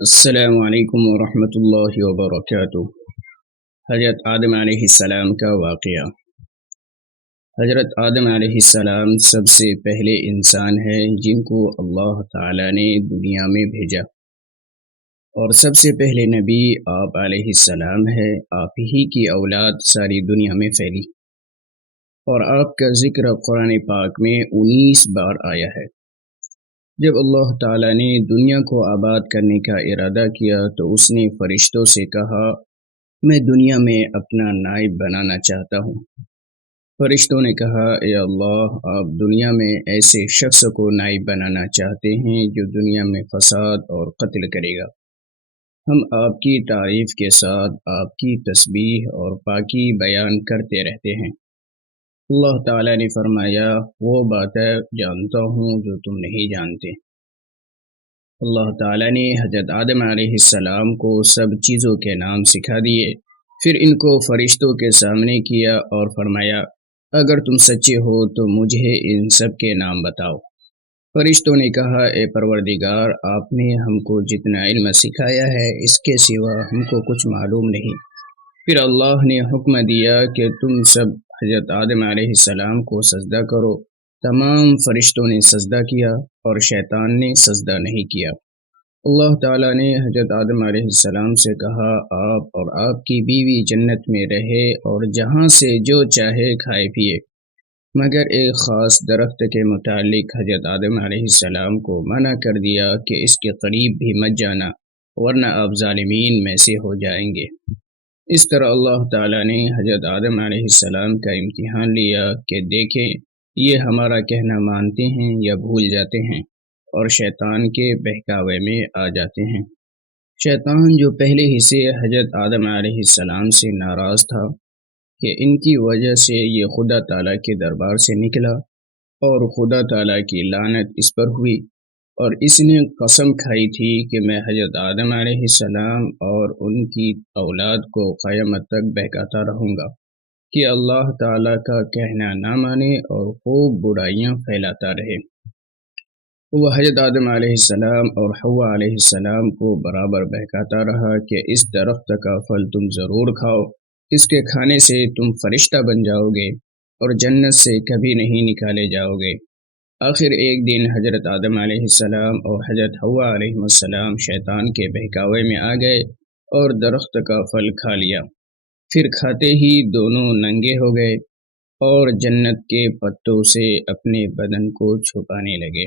السلام علیکم ورحمۃ اللہ وبرکاتہ۔ حضرت آدم علیہ السلام کا واقعہ۔ حضرت آدم علیہ السلام سب سے پہلے انسان ہیں جن کو اللہ تعالی نے دنیا میں بھیجا، اور سب سے پہلے نبی آپ علیہ السلام ہے۔ آپ ہی کی اولاد ساری دنیا میں پھیلی، اور آپ کا ذکر قرآن پاک میں 19 بار آیا ہے۔ جب اللہ تعالیٰ نے دنیا کو آباد کرنے کا ارادہ کیا تو اس نے فرشتوں سے کہا، میں دنیا میں اپنا نائب بنانا چاہتا ہوں۔ فرشتوں نے کہا، اے اللہ، آپ دنیا میں ایسے شخص کو نائب بنانا چاہتے ہیں جو دنیا میں فساد اور قتل کرے گا۔ ہم آپ کی تعریف کے ساتھ آپ کی تسبیح اور پاکی بیان کرتے رہتے ہیں۔ اللہ تعالیٰ نے فرمایا، وہ باتیں جانتا ہوں جو تم نہیں جانتے۔ اللہ تعالیٰ نے حضرت آدم علیہ السلام کو سب چیزوں کے نام سکھا دیے، پھر ان کو فرشتوں کے سامنے کیا اور فرمایا، اگر تم سچے ہو تو مجھے ان سب کے نام بتاؤ۔ فرشتوں نے کہا، اے پروردگار، آپ نے ہم کو جتنا علم سکھایا ہے اس کے سوا ہم کو کچھ معلوم نہیں۔ پھر اللہ نے حکم دیا کہ تم سب حضرت آدم علیہ السلام کو سجدہ کرو۔ تمام فرشتوں نے سجدہ کیا اور شیطان نے سجدہ نہیں کیا۔ اللہ تعالیٰ نے حضرت آدم علیہ السلام سے کہا، آپ اور آپ کی بیوی جنت میں رہے اور جہاں سے جو چاہے کھائے پیے، مگر ایک خاص درخت کے متعلق حضرت آدم علیہ السلام کو منع کر دیا کہ اس کے قریب بھی مت جانا، ورنہ آپ ظالمین میں سے ہو جائیں گے۔ اس طرح اللہ تعالیٰ نے حضرت آدم علیہ السلام کا امتحان لیا کہ دیکھیں یہ ہمارا کہنا مانتے ہیں یا بھول جاتے ہیں اور شیطان کے بہکاوے میں آ جاتے ہیں۔ شیطان جو پہلے ہی سے حضرت آدم علیہ السلام سے ناراض تھا کہ ان کی وجہ سے یہ خدا تعالیٰ کے دربار سے نکلا، اور خدا تعالیٰ کی لعنت اس پر ہوئی، اور اس نے قسم کھائی تھی کہ میں حضرت آدم علیہ السلام اور ان کی اولاد کو قیامت تک بہکاتا رہوں گا کہ اللہ تعالیٰ کا کہنا نہ مانے اور خوب برائیاں پھیلاتا رہے۔ وہ حضرت آدم علیہ السلام اور حوا علیہ السلام کو برابر بہکاتا رہا کہ اس درخت کا پھل تم ضرور کھاؤ، اس کے کھانے سے تم فرشتہ بن جاؤ گے اور جنت سے کبھی نہیں نکالے جاؤ گے۔ آخر ایک دن حضرت آدم علیہ السلام اور حضرت حوا علیہ السلام شیطان کے بہکاوے میں آ گئے اور درخت کا پھل کھا لیا۔ پھر کھاتے ہی دونوں ننگے ہو گئے اور جنت کے پتوں سے اپنے بدن کو چھپانے لگے۔